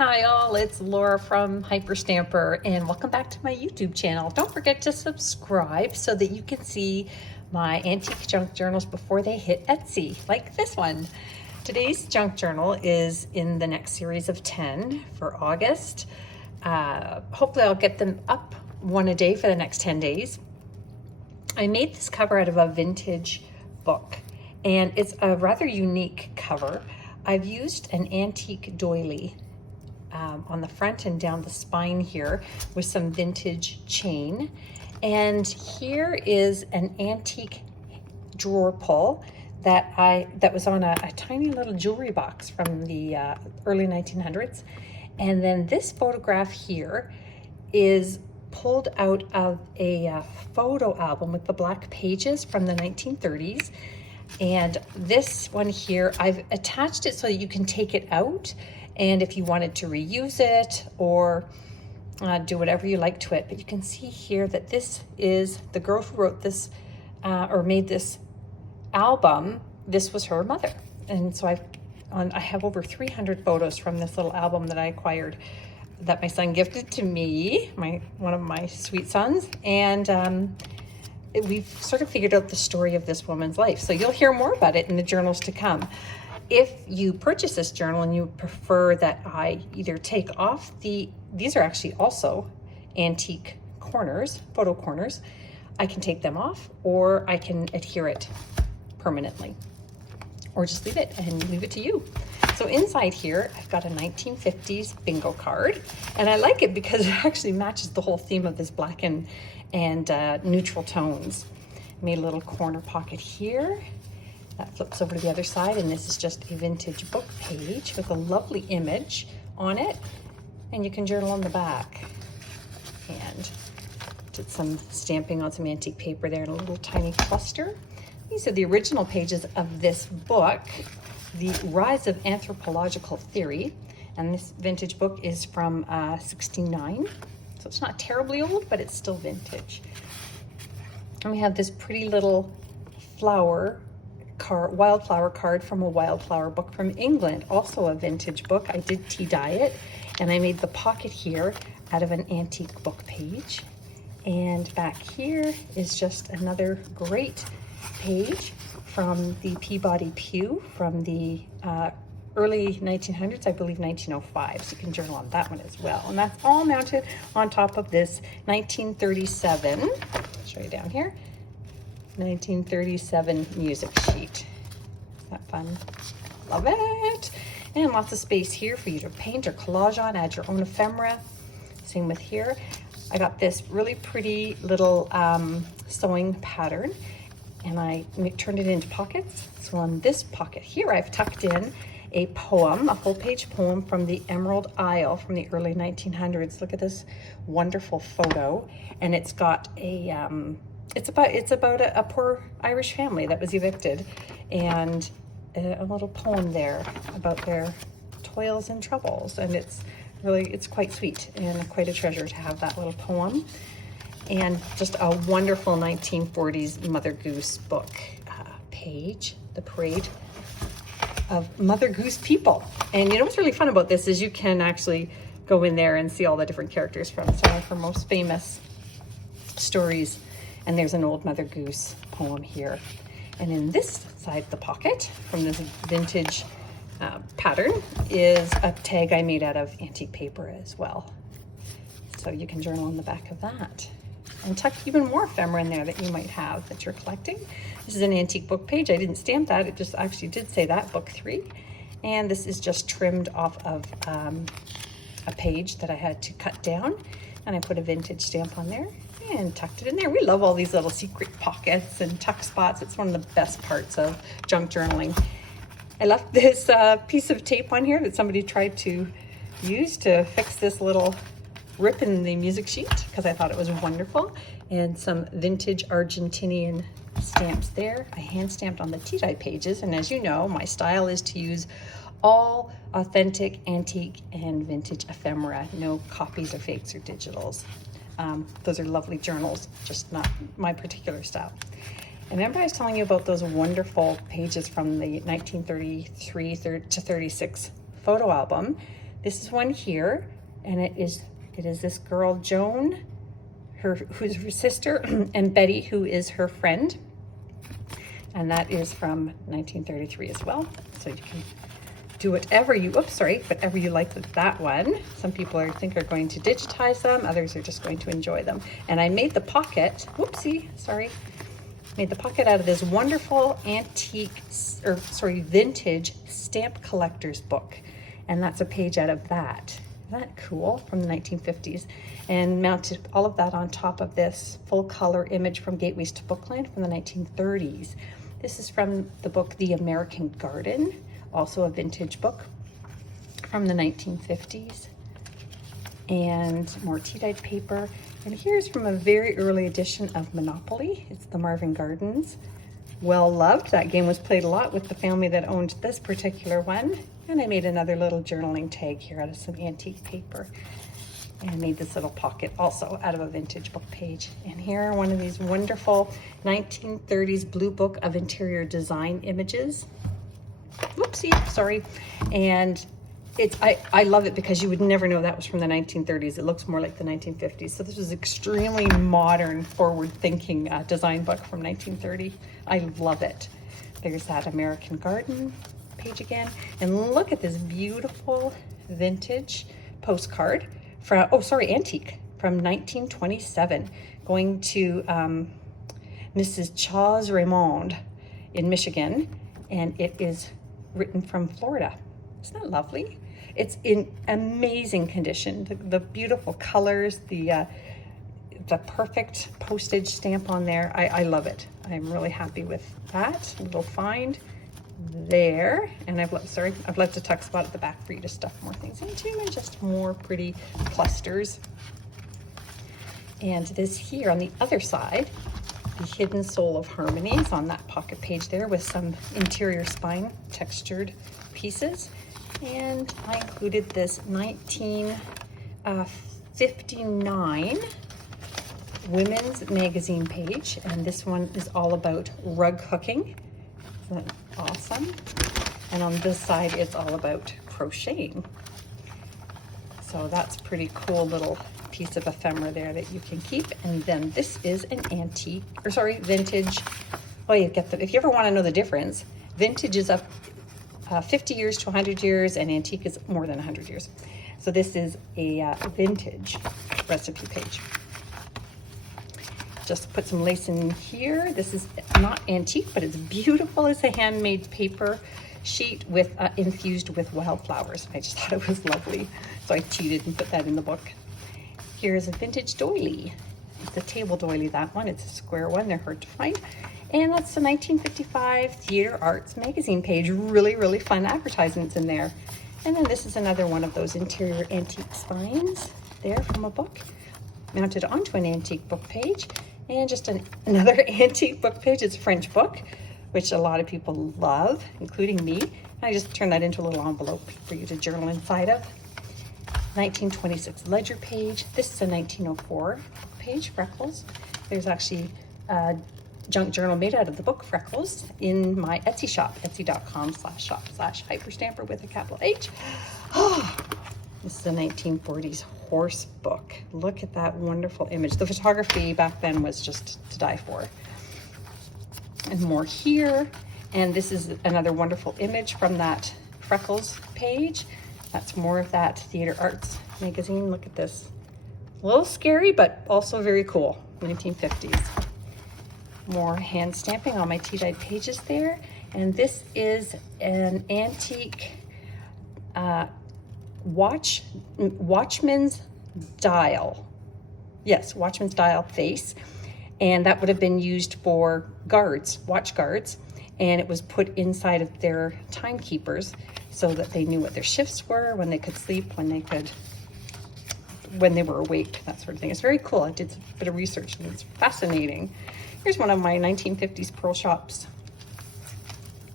Hi all, it's Laura from Hyperstamper and welcome back to my YouTube channel. Don't forget to subscribe so that you can see my antique junk journals before they hit Etsy, like this one. Today's junk journal is in the next series of 10 for August. Hopefully I'll get them up one a day for the next 10 days. I made this cover out of a vintage book and it's a rather unique cover. I've used an antique doily on the front and down the spine here with some vintage chain. And here is an antique drawer pull that was on a tiny little jewelry box from the early 1900s. And then this photograph here is pulled out of a photo album with the black pages from the 1930s. And this one here, I've attached it so that you can take it out and if you wanted to reuse it or do whatever you like to it. But you can see here that this is the girl who wrote this or made this album. This was her mother. And so I have over 300 photos from this little album that I acquired that my son gifted to me, one of my sweet sons. And we've sort of figured out the story of this woman's life. So you'll hear more about it in the journals to come. If you purchase this journal and you prefer that I either take off these are actually also antique corners, photo corners, I can take them off or I can adhere it permanently or just leave it to you. So inside here, I've got a 1950s bingo card and I like it because it actually matches the whole theme of this black and neutral tones. Made a little corner pocket here. That flips over to the other side, and this is just a vintage book page with a lovely image on it, and you can journal on the back. And did some stamping on some antique paper there in a little tiny cluster. These are the original pages of this book, The Rise of Anthropological Theory, and this vintage book is from 69, so it's not terribly old, but it's still vintage. And we have this pretty little wildflower card from a wildflower book from England, also a vintage book. I did tea dye it, and I made the pocket here out of an antique book page. And back here is just another great page from the Peabody Pew from the early 1900s, I believe 1905. So you can journal on that one as well. And that's all mounted on top of this 1937, I'll show you down here, 1937 music sheet. Isn't that fun? Love it. And lots of space here for you to paint or collage on, add your own ephemera. Same with here. I got this really pretty little sewing pattern and I turned it into pockets. So on this pocket here, I've tucked in a poem, a full page poem from the Emerald Isle from the early 1900s. Look at this wonderful photo. And it's got a, it's about a poor Irish family that was evicted, and a little poem there about their toils and troubles. And it's quite sweet and quite a treasure to have that little poem. And just a wonderful 1940s Mother Goose book page, The Parade of Mother Goose People. And you know what's really fun about this is you can actually go in there and see all the different characters from some of her most famous stories. And there's an old Mother Goose poem here. And in this side of the pocket from this vintage pattern is a tag I made out of antique paper as well. So you can journal on the back of that. And tuck even more ephemera in there that you might have that you're collecting. This is an antique book page. I didn't stamp that. It just actually did say that, book 3. And this is just trimmed off of a page that I had to cut down. And I put a vintage stamp on there and tucked it in there. We love all these little secret pockets and tuck spots. It's one of the best parts of junk journaling. I left this piece of tape on here that somebody tried to use to fix this little rip in the music sheet because I thought it was wonderful. And some vintage Argentinian stamps there. I hand stamped on the tea dye pages, and as you know, my style is to use all authentic, antique, and vintage ephemera. No copies or fakes or digitals. Those are lovely journals, just not my particular style. And remember I was telling you about those wonderful pages from the 1933 to 36 photo album. This is one here, and it is this girl Joan, who's her sister, and Betty, who is her friend. And that is from 1933 as well. So you can do whatever you like with that one. Some people are going to digitize them, others are just going to enjoy them. And I made the pocket, made the pocket out of this wonderful vintage stamp collector's book. And that's a page out of that. Isn't that cool? From the 1950s. And mounted all of that on top of this full color image from Gateways to Bookland from the 1930s. This is from the book The American Garden, also a vintage book from the 1950s. And more tea-dyed paper. And here's from a very early edition of Monopoly. It's the Marvin Gardens. Well loved. That game was played a lot with the family that owned this particular one. And I made another little journaling tag here out of some antique paper. And I made this little pocket also out of a vintage book page. And here are one of these wonderful 1930s Blue Book of Interior Design images. Whoopsie, sorry. And I love it because you would never know that was from the 1930s. It looks more like the 1950s. So this was extremely modern, forward-thinking design book from 1930. I love it. There's that American Garden page again. And look at this beautiful vintage postcard from, antique, from 1927, going to Mrs. Charles Raymond in Michigan. And it is written from Florida. Isn't that lovely? It's in amazing condition. The beautiful colors, the perfect postage stamp on there. I love it. I'm really happy with that little find there. And I've left a tuck spot at the back for you to stuff more things into, and just more pretty clusters. And this here on the other side, the Hidden Soul of Harmonies on that pocket page there with some interior spine textured pieces. And I included this 1959 women's magazine page, and this one is all about rug hooking. Isn't that awesome? And on this side, it's all about crocheting. So that's pretty cool little piece of ephemera there that you can keep. And then this is an vintage. Well, if you ever want to know the difference, vintage is up 50 years to 100 years, and antique is more than 100 years. So this is a vintage recipe page. Just put some lace in here. This is not antique, but it's beautiful. It's a handmade paper sheet with infused with wildflowers. I just thought it was lovely, so I cheated and put that in the book. Here's a vintage doily. It's a table doily, that one. It's a square one. They're hard to find. And that's the 1955 Theater Arts magazine page. Really, really fun advertisements in there. And then this is another one of those interior antique spines there from a book, mounted onto an antique book page. And just another antique book page. It's a French book, which a lot of people love, including me. I just turned that into a little envelope for you to journal inside of. 1926 ledger page. This is a 1904 page, Freckles. There's actually a junk journal made out of the book Freckles in my Etsy shop, etsy.com/shop/hyperstamper with a capital H. Oh, this is a 1940s horse book. Look at that wonderful image. The photography back then was just to die for. And more here. And this is another wonderful image from that Freckles page. That's more of that Theater Arts magazine. Look at this. A little scary, but also very cool. 1950s. More hand stamping on my tea-dyed pages there. And this is an antique watchman's dial. Yes, watchman's dial face. And that would have been used for guards, watch guards. And it was put inside of their timekeepers so that they knew what their shifts were, when they could sleep, when they were awake, that sort of thing. It's very cool. I did a bit of research and it's fascinating. Here's one of my 1950s Pearl Shops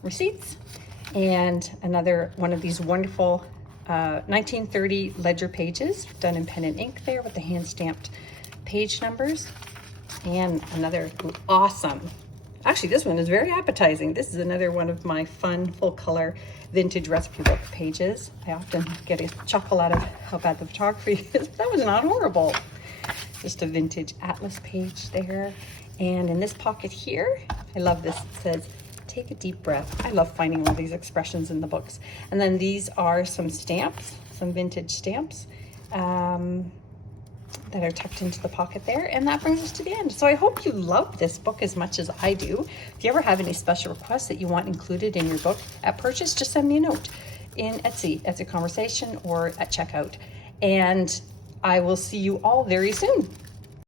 receipts, and another one of these wonderful 1930 ledger pages done in pen and ink there with the hand stamped page numbers, and another awesome Actually, this one is very appetizing. This is another one of my fun full color vintage recipe book pages. I often get a chuckle out of how bad the photography is. That was not horrible. Just a vintage atlas page there. And in this pocket here, I love this. It says, take a deep breath. I love finding all these expressions in the books. And then these are some stamps, some vintage stamps that are tucked into the pocket there. And that brings us to the end. So I hope you love this book as much as I do. If you ever have any special requests that you want included in your book at purchase, just send me a note in Etsy Conversation or at checkout. And I will see you all very soon.